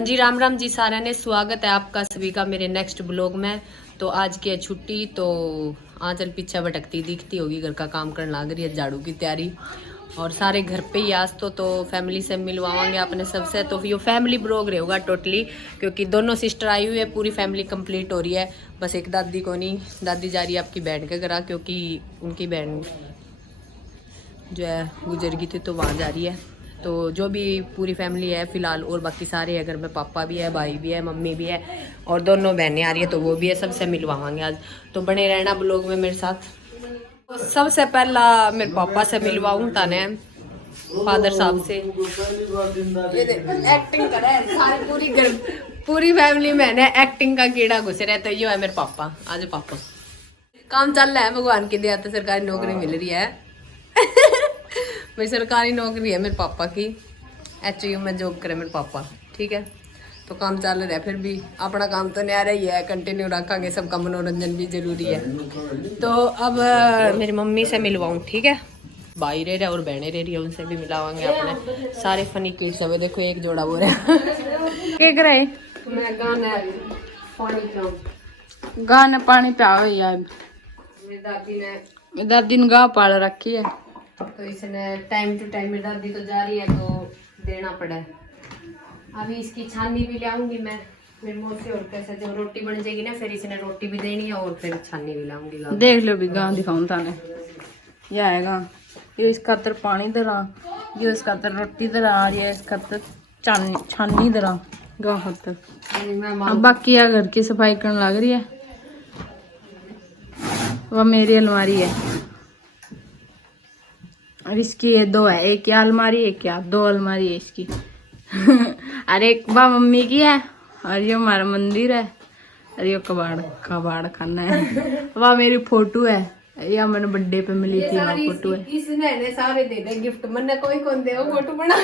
जी राम राम जी सारे ने स्वागत है आपका सभी का मेरे नेक्स्ट ब्लॉग में। तो आज की है छुट्टी, तो आंचल पीछे भटकती दिखती होगी, घर का काम करने लग रही है, झाड़ू की तैयारी और सारे घर पे ही आज तो फैमिली से मिलवाएंगे अपने सबसे। तो ये फैमिली ब्लॉग रहेगा टोटली, क्योंकि दोनों सिस्टर आई हुई है, पूरी फैमिली कंप्लीट हो रही है। बस एक दादी को नहीं, दादी जा रही है आपकी बहन के घर, क्योंकि उनकी बहन जो है गुजर गई थी तो वहाँ जा रही है। तो जो भी पूरी फैमिली है फिलहाल, और बाकी सारे है घर में, पापा भी है, भाई भी है, मम्मी भी है और दोनों बहनें आ रही है, तो वो भी है, सबसे मिलवाएंगे आज। तो बने रहना ब्लॉग में मेरे साथ। तो सबसे पहला मेरे पापा से मिलवाऊँ ताने फादर साहब से। एक्टिंग करे सारी पूरी फैमिली में है, एक्टिंग का कीड़ा घुसे रहता है। ये है मेरे पापा। आज पापा काम चल रहा है, भगवान की दया तो सरकारी नौकरी मिल रही है। मेरी सरकारी नौकरी है मेरे पापा की, HU में जॉब करे मेरे पापा। ठीक है, तो काम चल रहा है, फिर भी अपना काम तो न्यारा ही है, कंटिन्यू रखेंगे, सबका मनोरंजन भी जरूरी है। तो अब मेरी मम्मी से मिलवाऊँ, ठीक है, भाई रह रहा और बहनें रह रही है, उनसे भी मिलावाएंगे अपने सारे फनी किड्स। अब देखो एक जोड़ा बोल रहा क्या कर रहे मैं गाना पानी पियाओ यार। मेरी दादी ने गाँव पाल रखी है, तो इसने टाइम टू टाइम, मेरी दादी तो जा रही है तो देना पड़ा है। अभी इसकी छानी भी लाऊंगी मैं मेरे मुँह से, और कैसे जब रोटी बन जाएगी ना फिर इसने रोटी भी देनी है और फिर छानी भी लाऊंगी। देख लो भी गाँव दिखाऊं थाने। यह है गाँव, ये इसका तर पानी दरा, ये इसका तर रोटी दरा, और ये इसका तर छानी दरा गाँव खातर। अब बाकी है घर की सफाई करने लग रही है। वह मेरी अलमारी है और इसकी ये दो है, एक ये अलमारी, एक या दो अलमारी है इसकी। और एक वह मम्मी की है, और ये हमारा मंदिर है, और ये कबाड़ खाना है। वह मेरी फोटो है, ये मैंने बर्थडे पे मिली थी, वह फोटो है। इसने सारे दे दे गिफ्ट, मन्ने कोई कौन दे फोटो बना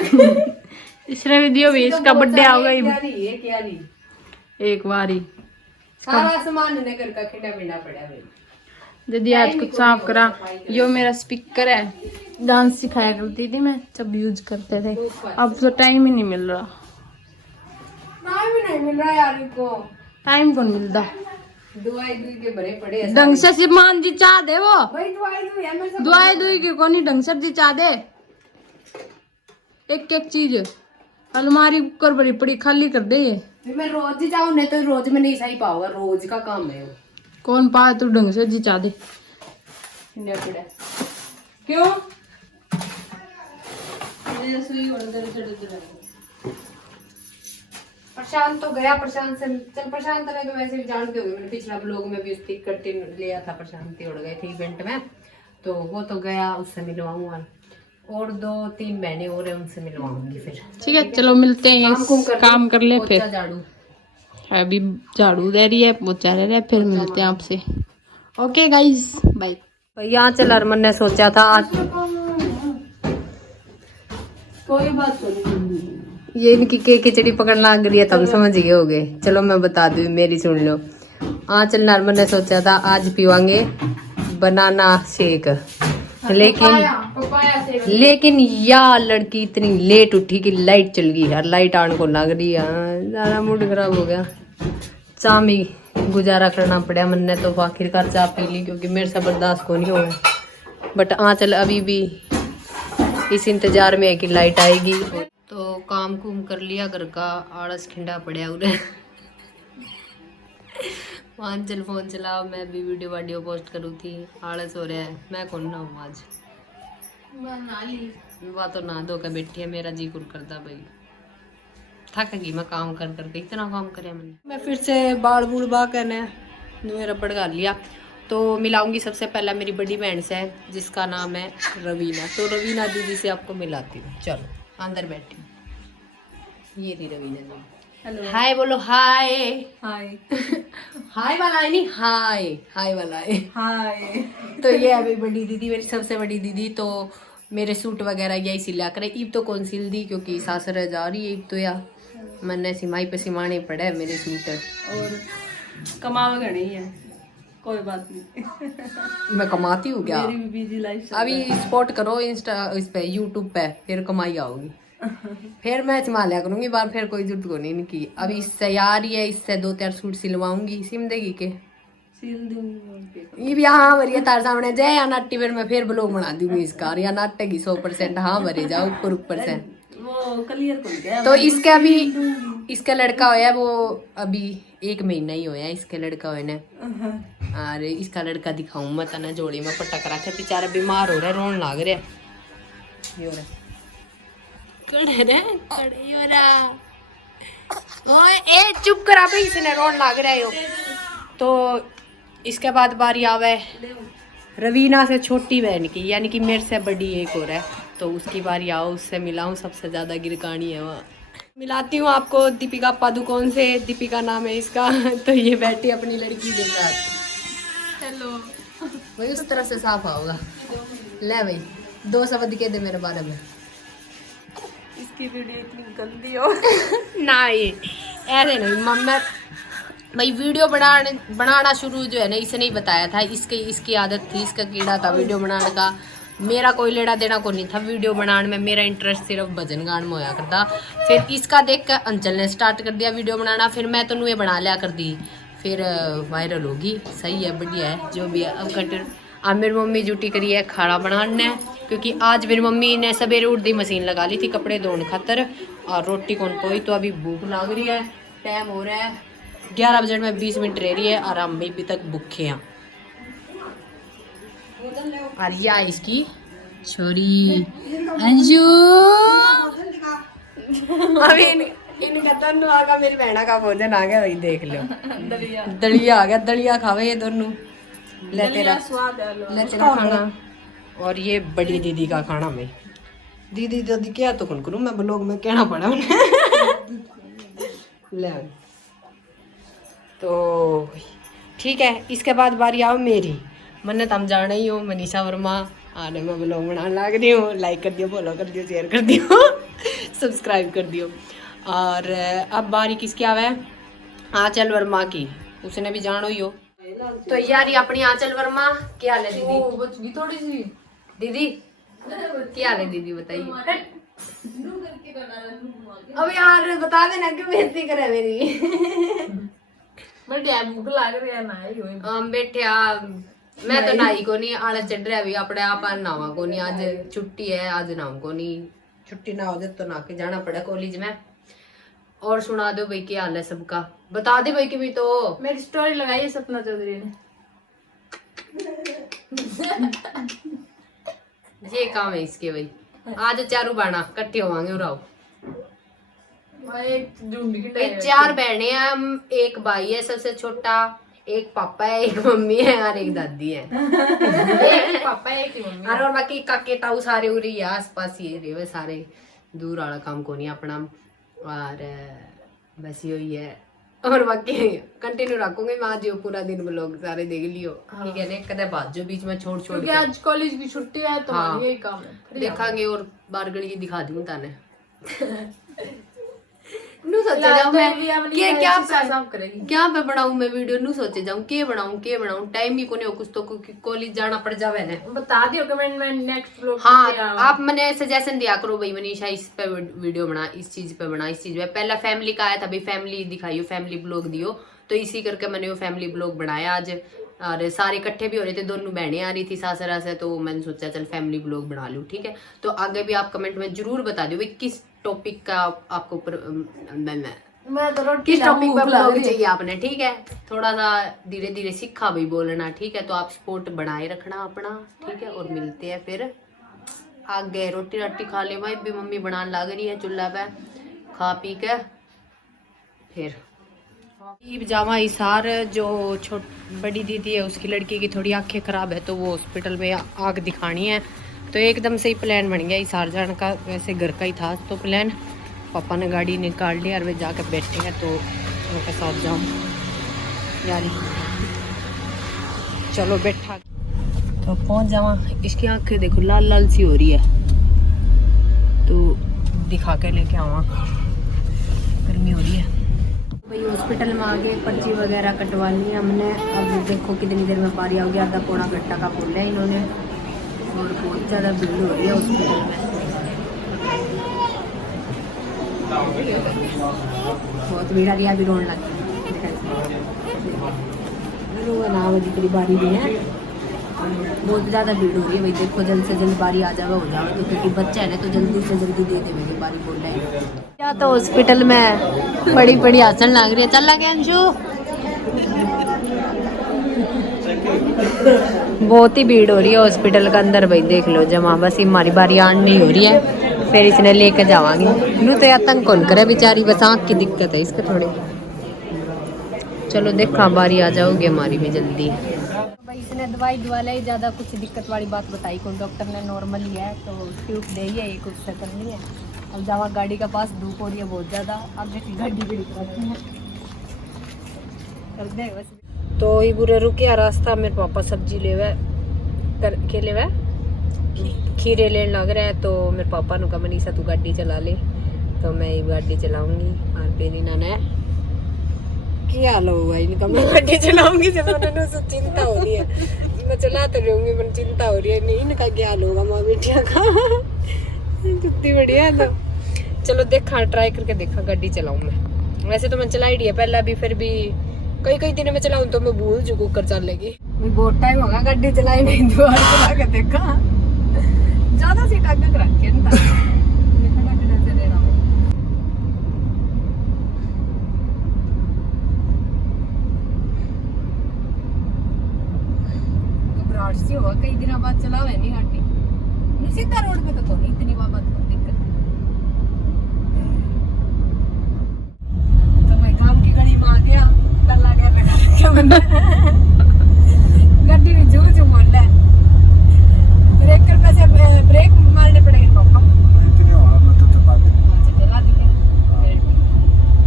इसने भी दियो भी, इसका बर्थडे आओगा एक बारी। सारा सामान ने घर का खिंडा पिंडा पड़ा है। दीदी आज कुछ साफ करा। यो मेरा स्पीकर है, डांस सिखाया करती थी मैं जब यूज करते थे, अब तो टाइम ही नहीं मिल रहा। टाइम नहीं मिल रहा यार को, टाइम कौन मिलता, दवाई दूई के भरे पड़े हैं ढंग से मान जी चाह दे वो भाई। दवाई दुई के कौन ढंग से जी चाह दे। एक एक चीज अलमारी कर बड़ी पड़ी, खाली कर दे। मैं रोज ही जाऊँ, नहीं तो रोज में नहीं सही पाऊंगा, रोज का काम है। कौन पा तू ढंग से जी चाह दे क्यों? प्रशांत तो गया, प्रशांत से चल, प्रशांत ने तो वैसे भी जानते होंगे, मैंने पिछला ब्लॉग में भी उसकी कट्टी लिया था, प्रशांत उड़ गए थे इवेंट में, तो वो तो गया, उससे मिलवाऊंगा। और 2-3 बहनें और है, उनसे मिलवाऊंगी फिर। ठीक है, चलो मिलते हैं, काम कर ले फिर। झाड़ू अभी झाड़ू दे रही है, पोछा रह रहा है, फिर मिलते हैं आपसे। Okay guys, bye. यहाँ चल, अरमन ने सोचा था आज कोई बात नहीं, ये इनकी के खिचड़ी पकड़ना लग रही है, तब समझ गए होगे। चलो मैं बता दूं, मेरी सुन लो। चल, नरमन ने सोचा था आज पीवांगे बनाना शेक, लेकिन या लड़की इतनी लेट उठी कि लाइट चल गई यार, लाइट आने को लग रही है, ज़्यादा मूड खराब हो गया। चाह में गुजारा करना पड़ा, मन ने तो आखिरकार चाय पी ली, क्योंकि मेरे से बर्दाश्त को नहीं हुआ। बट चल अभी भी इस इंतजार में है कि लाइट आएगी। तो काम कुम कर लिया, घर का आलस खिंडा पड़ा उन्हें। चल फोन चलाओ, मैं भी वीडियो पोस्ट करूँ थी, आलस हो रहा है, मैं कौन ना हूँ आज। वह तो ना धो के बैठी है, मेरा जी कुल करता भाई, थक गई मैं काम कर करके, इतना काम करे मैंने। मैं फिर से बाल बूल बा करने मेरा बड़गा लिया। तो मिलाऊंगी सबसे पहला मेरी बड़ी बहन से, जिसका नाम है रवीना। तो रवीना दीदी से आपको मिलाती हूँ, चलो अंदर बैठी। ये थी रवीना जी, हेलो हाय बोलो, हाय हाय। हाय वाला है नहीं, हाय वाला है हाय। तो ये है मेरी बड़ी दीदी, मेरी सबसे बड़ी दीदी। तो मेरे सूट वगैरह यही सिला करे, ईब तो कौन सिल दी, क्योंकि सासर जा रही है ईब तो, या मैंने सिमाई पे सिमाने पड़े मेरे सूट, और कमावा घनी है, कोई बात नहीं। मैं कमाती हूँ क्या, मेरी भी बिजी लाइफ। अभी सपोर्ट करो इंस्टा, इस पे यूट्यूब पे, फिर कमाई आओगी। फिर मैं संभालिया करूंगी बार, फिर कोई जरूरत को नहीं इनकी। अभी इससे यार ही है, इससे 2-4 सूट सिलवाऊंगी, सिम देगी के सील दूंगी। ये भी हाँ भरिया तार सामने जय या नाटी, फिर ब्लॉग बना दूंगी इसका। और या नाटेगी 100%, हाँ भरे जाओ ऊपर से। वो क्लियर कर गया। तो इसके अभी इसका लड़का होया, वो अभी 1 महीना ही होया इसके लड़का होने। अरे इसका लड़का दिखाऊं मत ना, जोड़ी में पटक रखा, बेचारा बीमार हो रहा है, रोन लाग रहा है। ये हो रहा है कड़े हो रहा। ओए ए चुप करा भाई, इसने रोन लाग रहा है यो। तो इसके बाद बारी आवे रवीना से छोटी बहन की, यानी कि मेरे से बड़ी एक और है, तो उसकी बारी आओ, उससे मिलाऊं। सबसे ज्यादा गिरकानी है वहाँ। मिलाती हूँ आपको दीपिका पादुकोण से, दीपिका नाम है इसका। तो ये बैठी अपनी लड़की के साथ। हेलो भाई उस तरह से साफ आओगा। ले भाई 2 शब्द के दे मेरे बारे में। इसकी वीडियो इतनी गंदी हो। नहीं ऐसे नहीं मम्मा भाई, वीडियो बनाना शुरू जो है ना इसने ही बताया था। इसकी आदत थी, इसका कीड़ा था वीडियो बनाने का। मेरा कोई लेना देना को नहीं था वीडियो बनाने में, मेरा इंटरेस्ट सिर्फ भजन गान में होया करता। फिर इसका देख कर अंचल ने स्टार्ट कर दिया वीडियो बनाना, फिर मैं तो नुए बना लिया कर दी, फिर वायरल होगी। सही है, बढ़िया है जो भी है। अब कंटेंट अब मेरी मम्मी ड्यूटी करी है खाना बनाने, क्योंकि आज मेरी मम्मी ने सवेरे उठ दी मशीन लगा ली थी कपड़े धोने खातर, और रोटी कौन पोई। तो अभी भूख लग रही है, टाइम हो रहा है 11 बजे में 20 मिनट रह रही है, और हम अभी तक भूखे हैं। और या इसकी छोरी अंजू अभी इनका दोनों आगा, मेरी बहना का भोजन आ गया, वही देख लो। दलिया आ गया, दलिया खावे ये दोनों। ले तेरा खाना, और ये बड़ी दीदी का खाना। मैं दीदी दादी क्या तो कौन करूँ मैं, ब्लॉग में कहना पड़ा उन्हें। ले तो ठीक है, इसके बाद बारी आओ मेरी। मन्नत हम जाना ही हो, मनीषा वर्मा आने में ब्लॉग बनाने लग रही हूँ। लाइक कर दियो, फॉलो कर दियो, शेयर कर दियो, सब्सक्राइब कर दियो। और अब बारी किसकी आवे है? आंचल वर्मा की, उसने भी जानो ही हो। तो यार ये अपनी आंचल वर्मा, क्या हाल है दीदी? थोड़ी सी दीदी क्या हाल है दीदी बताइए। अब यार बता देना क्यों बेइज्जती करे मेरी। भूख लग रही है ना, हम बैठे मैं तो नाई को नहीं, आले चढ़ रहा भी अपने आप नावा को नहीं। आज छुट्टी है, आज नाम को नहीं, छुट्टी ना हो जाए तो ना के जाना पड़ा कॉलेज में। और सुना दो भाई क्या हाल है सबका, बता दे भाई कि भी तो मेरी स्टोरी लगाई है सपना चौधरी ने। ये काम है इसके भाई। आज चारू बाना इकट्ठे होवांगे और आओ। एक 4 बहने हैं हम, एक भाई है सबसे छोटा, एक पापा है, एक मम्मी है और एक दादी है। एक पापा है, एक मम्मी। और बाकी काके ताऊ सारे उरी है आस पास ही रहे, सारे दूर वाला काम को नहीं अपना। और बस यही है। और बाकी कंटिन्यू रखूंगी मैं आज, पूरा दिन ब्लॉग सारे देख लियो। ठीक है ना, कदे बात जो बीच में छोड़ क्योंकि आज कॉलेज की छुट्टी है तो हाँ, यही काम है। देखांगे और बारगढ़ की दिखा दूं ताने। नु सोचे जाऊं मैं क्या पे बनाऊं मैं वीडियो, नु सोचे जाऊं के बनाऊं टाइम ही को नहीं हो कुछ तो, कॉलेज जाना पड़ जावे ने। बता दियो कमेंट में नेक्स्ट व्लॉग। हाँ आप मैंने सजेशन दिया करो भाई मनीषा इस पे वीडियो बना, इस चीज पे बना, इस चीज पे। पहला फैमिली का आया था भाई, फैमिली दिखाइयो, फैमिली ब्लॉग दियो, तो इसी करके मैंने वो फैमिली ब्लॉग बनाया आज। और सारे इकट्ठे भी हो रहे थे, दोनों बहनें आ रही थी सासरा से, तो मैंने सोचा चल फैमिली ब्लॉग बना लूं। ठीक है, तो आगे भी आप कमेंट में जरूर बता दो भाई किस टॉपिक का आपको मैं तो किस टॉपिक पर ब्लॉग चाहिए आपने। ठीक है, थोड़ा सा धीरे धीरे सीखा भाई बोलना। ठीक है, तो आप सपोर्ट बनाए रखना अपना। ठीक है, और मिलते हैं फिर आगे। रोटी राटी खा ले भाई, भी मम्मी बनाने लग रही है चूल्हा पे, खा पी के फिर जामा। इसार जो बड़ी दीदी है उसकी लड़की की थोड़ी आंखें खराब है, तो वो हॉस्पिटल में आग दिखानी है। तो एकदम से ही प्लान बन गया इसार जाने का, वैसे घर का ही था तो प्लान। पापा ने गाड़ी निकाल ली और वे जाकर बैठे हैं, तो उनके साथ जाऊँ यार। चलो बैठा तो पहुँच जावा। इसकी आंखें देखो लाल लाल सी हो रही है, तो दिखा के लेके आवा, गर्मी हो रही है भाई। हॉस्पिटल में आगे पर्ची वगैरह कटवा ली है हमने। अब देखो कितनी देर में बारी आ गया, आधा पौना घंटा का बोला है इन्होंने, और बहुत ज़्यादा भीड़ हो रही है हॉस्पिटल में। बहुत भीड़ आ रही है, अभी रोने लग गई बारी भी है, बहुत ज़्यादा भीड़ हो रही है भाई। देखो जल्द से जल्द बारी आ जाएगा हो जाएगा, तो क्योंकि बच्चा है ना तो जल्दी से जल्दी दे देंगे बारी बोल रहे हैं। क्या तो हॉस्पिटल में बड़ी बड़ी आसन लग रही है। चल लगे अंशु, बहुत ही भीड़ हो रही है हॉस्पिटल के अंदर भाई, देख लो जमा। बस हमारी बारी आन नहीं हो रही है, फिर इसने लेके जावांगे। नू तो आतंक कौन करे बेचारी, बस आँख की दिक्कत है इसके थोड़ी। चलो देखा बारी आ जाओगे हमारी भी जल्दी। भाई इसने दवाई दुआ लाई, ज़्यादा कुछ दिक्कत वाली बात बताई कौन, डॉक्टर ने नॉर्मल ही है तो ट्यूब दे ही है, कुछ से करनी है। अब जावा गाड़ी का पास, धूप हो रही है बहुत ज़्यादा, अब देखिए गाड़ी भी कर दे बस। तो ये बुरे रुके रास्ता, मेरे पापा सब्जी ले के ले खीरे लेने लग रहा है, तो मेरे पापा ने कहा मनीषा तू गाड़ी चला ले, तो मैं ये गाड़ी चलाऊंगी। और मेरी नाना क्या हाल होगा इनका, मैं गाड़ी चलाऊंगी जब उन्होंने से चिंता हो रही है, मैं चला तो रहूंगी पर चिंता हो रही है नहीं इनका क्या हाल होगा माँ बेटिया का। कितनी बढ़िया है। तो चलो देखा ट्राई करके देखा गाड़ी चलाऊं मैं। वैसे तो मैं चलाई रही है पहले भी, फिर भी कई दिन में चलाऊं तो मैं भूल चुकू कर चल लेगी। बहुत टाइम होगा गाड़ी चलाई नहीं, दोबारा चला के देखा। ज्यादा सीट आगे रख के सी हुआ, कई दिनों बाद चलावे नहीं गाड़ी, सीधा रोड पे तो नहीं इतनी बात दिक्कत। तो मैं काम की घड़ी में आ गया, गला क्या बंदा गड्डी में जू मोड़ है, ब्रेक कर पैसे ब्रेक मारने पड़ेंगे पापा। इतनी होगा मैं तो चला दिया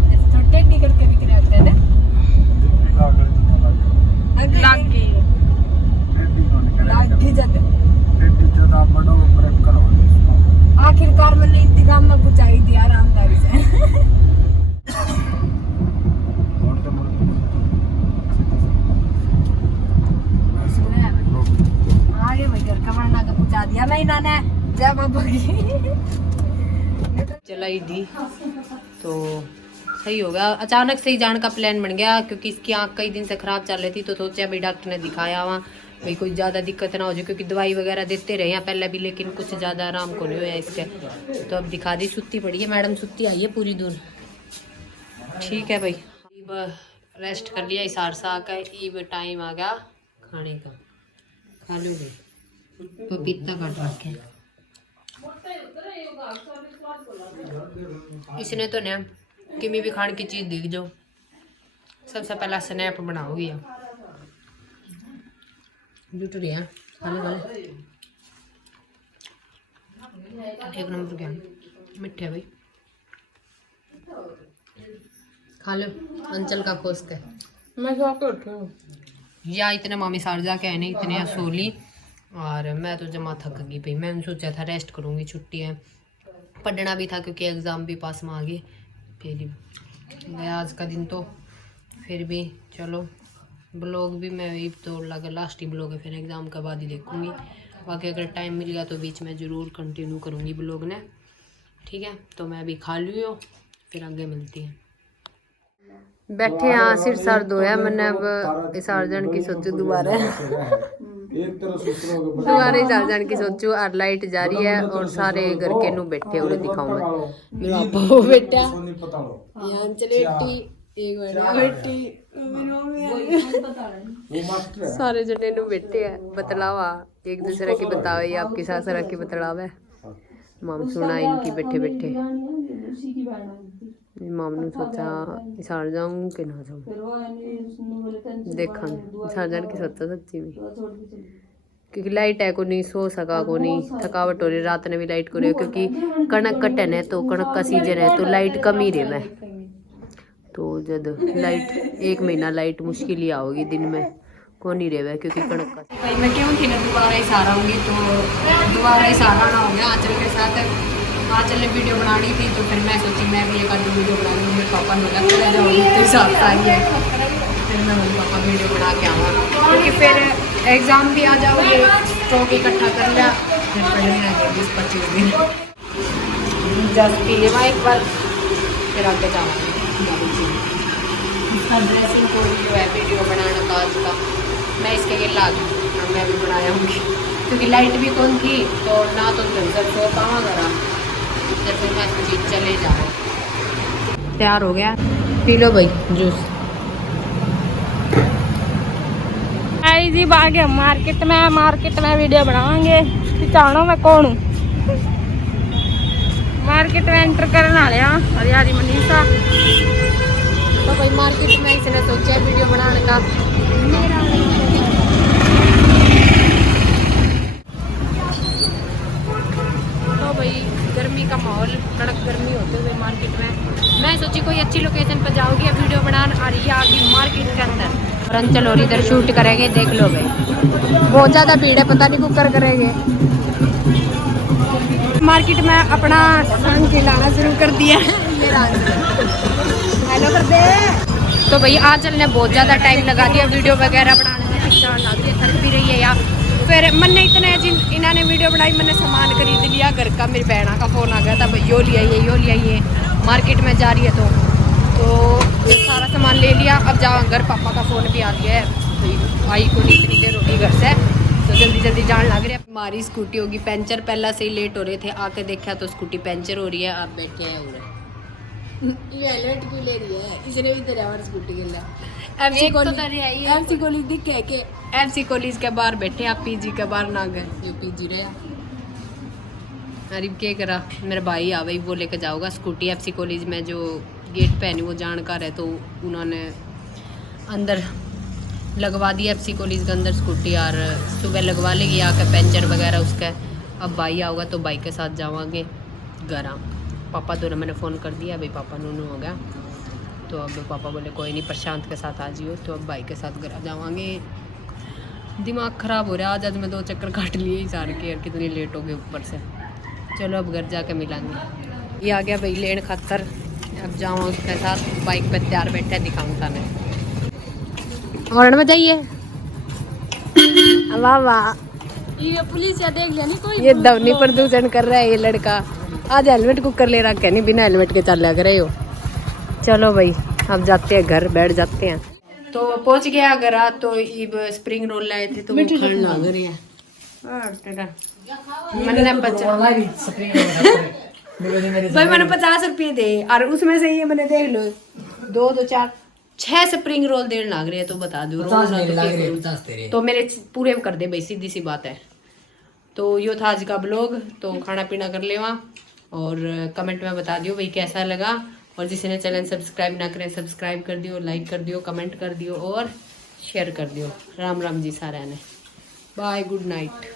ऐसे थोड़ा टेढ़ी करके भी करे होते हैं ना, लागी जाते आप बड़ो ब्रेक करो। आखिरकार मैंने इंतजाम में पहुंचाई दिया आरामदारी से। आगे भाई घर का बना के पहुंचा दिया मैं नाना जय बाबा की। चलाई दी तो सही हो गया, अचानक से ही जाने का प्लान बन गया, क्योंकि इसकी आँख कई दिन से खराब चल रही थी, तो सोचा भाई डॉक्टर ने दिखाया वहाँ भाई कोई ज़्यादा दिक्कत ना हो जाए, क्योंकि दवाई वगैरह देते रहे हैं पहले भी, लेकिन कुछ ज़्यादा आराम को नहीं हुआ इसके। तो अब दिखा दी, सुत्ती पड़ी है मैडम, सुत्ती आई है पूरी दूर। ठीक है भाई, अब रेस्ट कर लिया, इसार सा का ईब टाइम आ गया खाने का। खा लो भाई, पपीता काट रखे इसने तो ना किमी भी खाने की चीज़ दिख जो सबसे पहला स्नैप बनाओगी जुट रही है। एक नंबर क्या मिठे भाई, खा लो अंचल का खोस के। मैं खा के उठूँ या इतने मामी सार जा के आए नहीं, इतने सोली और मैं तो जमा थक गई भाई। मैंने सोचा था रेस्ट करूँगी, छुट्टी है, पढ़ना भी था क्योंकि एग्ज़ाम भी पास में आ गए। फिर गया आज का दिन, तो फिर भी चलो ब्लॉग भी मैं वही तो लगा लास्ट ही ब्लॉग है, फिर एग्ज़ाम के बाद ही देखूँगी। बाकी अगर टाइम मिल गया तो बीच में ज़रूर कंटिन्यू करूँगी ब्लॉग ने। ठीक है, तो मैं अभी खा ली हूँ, फिर आगे मिलती है। बैठे यहाँ सिर सर धोया मैंने, अब विसर्जन की सोचू दोबारा विसर्जन की सोचू। और लाइट जा रही है और सारे घर के नु बैठे हुए दिखाऊं मैं। मेरा बाबू बेटा यहाँ चलेटी एक बेटी सारे जने नु बैठे हैं, बतलावा एक दूसरे की बतावे, ये आपकी सासरा की बतलावे। माम सुना इनकी बैठे बैठे, माम ने सोचा इसार जाऊँ कि ना जाऊँ, देखा इसार की सोचा सच्ची में, क्योंकि लाइट है को नहीं सो सका को नहीं, थकावट हो रही, रात ने भी लाइट को रही, क्योंकि कणक कटन है तो कणक का सीजन है तो लाइट कम ही रहे। तो जब लाइट 1 महीना लाइट मुश्किल ही आओगी, दिन में को नहीं रहे क्योंकि कणक का। भाई मैं क्यों थी ना दोबारा ही सहारा होंगी, तो दोबारा ही सहारा ना हो गया आंचल के साथ। आंचल ने वीडियो बनानी थी तो फिर मैं सोची मैं भी एक आधी वीडियो बना लूँगी। मेरे पापा ने लगा जाऊँगी तो साथ आई है, फिर मैं मेरे पापा वीडियो बना के आऊँगा, क्योंकि फिर एग्ज़ाम भी आ जाओगे, स्टॉक इकट्ठा कर लिया, फिर पढ़ने लगे 20-25 दिन। जस्ट पी लेवा एक बार फिर आगे जाऊँगी ड्रेसिंग कोड जो है वीडियो बनाना काज का मैं इसके लिए ला गई मैं भी बनाया हूँ क्योंकि लाइट भी कौन थी तो ना तो सब सो पावा करा जब फिर मैं चीज चले जाऊँ। तैयार हो गया, पी लो भाई जूस। जी बागे मार्केट में वीडियो बनाएंगे। जानो मैं कौन हूँ, मार्केट में एंटर करने वाले हरियाली मनीषा। तो भाई मार्केट में इसने सोचा वीडियो बनाने का तो भाई गर्मी का माहौल, कड़क गर्मी होते हुए मार्केट में मैं सोची कोई अच्छी लोकेशन पर जाऊंगी या वीडियो बनाने और ये आ गई मार्केट के अंदर और अंचल और इधर शूट करेंगे। देख लो भाई बहुत ज़्यादा भीड़ है, पता नहीं कुकर करेंगे। मार्केट में अपना संग खिलाना शुरू कर दिया हेलो कर दे। तो भाई आंचल ने बहुत ज़्यादा टाइम लगा दिया वीडियो वगैरह बनाने में, पिक्चर लग रही है, थक भी रही है यार। फिर मैंने इतने इन्होंने वीडियो बनाई, मैंने सामान खरीद लिया घर का। मेरी बहना का फ़ोन आ गया था भाई यो ले आइए मार्केट में जा रही है तो ये सारा सामान ले लिया। अब जाओ घर, पापा का फ़ोन भी आ गया है भाई, आई को नहीं इतनी देर होगी घर से तो जल्दी जल्दी जान लग रही है। हमारी स्कूटी होगी पंचर, पहला से ही लेट हो रहे थे, आके देखा तो स्कूटी पंचर हो रही है। आप बैठे हैं उधर ये हेलमेट क्यों ले रही है, इसने भी तेरे हमारी स्कूटी के लिए एमसी कॉलेज दिख के एमसी कॉलेज के बाहर बैठे, आप पीजी के बाहर ना गए जो पीजी रहे। अरे क्या करा, मेरा भाई आ भाई वो लेकर जाओगा स्कूटी एफसी कॉलेज में, जो गेट पे नहीं वो जानकार है तो उन्होंने अंदर लगवा दिया एफसी कॉलेज के अंदर स्कूटी और सुबह लगवा लेगी आकर पंचर वगैरह उसका। अब भाई आओगा तो भाई के साथ जावांगे घर। पापा दोनों मैंने फ़ोन कर दिया, भाई पापा नूनू हो गया तो अब पापा बोले कोई नहीं प्रशांत के साथ आ जियो, तो अब भाई के साथ घर जावांगे। दिमाग ख़राब हो रहा है आज मैं 2 चक्कर काट लिए ही सारे के, यार कितनी लेट हो गई ऊपर से। चलो अब घर जाके मिलांगे। ये आ गया भाई लेन खातर, अब जाऊँ उसके साथ बाइक पे तैयार बैठे दिखाऊँ था मैं हॉर्न में जाइए। वाह वाह ये पुलिस या देख लिया नहीं कोई, ये ध्वनि प्रदूषण कर रहा है ये लड़का। आज हेलमेट कुकर ले रखा है, नहीं बिना हेलमेट के चल लग रहे हो। चलो भाई अब जाते हैं घर, बैठ जाते हैं। तो पहुंच गया घर, तो इब स्प्रिंग रोल लाए थे तो वो खाने लग रही है। भाई मैंने 50 रुपये दे और उसमें से ये मैंने देख लो 2 2 4 6 स्प्रिंग रोल देने लग रही है। तो बता दो तो मेरे पूरे कर दे भाई, सीधी सी बात है। तो यो था आज का ब्लॉग, तो खाना पीना कर लेवा और कमेंट में बता दियो भाई कैसा लगा। और जिसने चैनल सब्सक्राइब ना करें सब्सक्राइब कर दियो, लाइक कर दियो, कमेंट कर दियो और शेयर कर दियो। राम राम जी सारा ने, बाय गुड नाइट।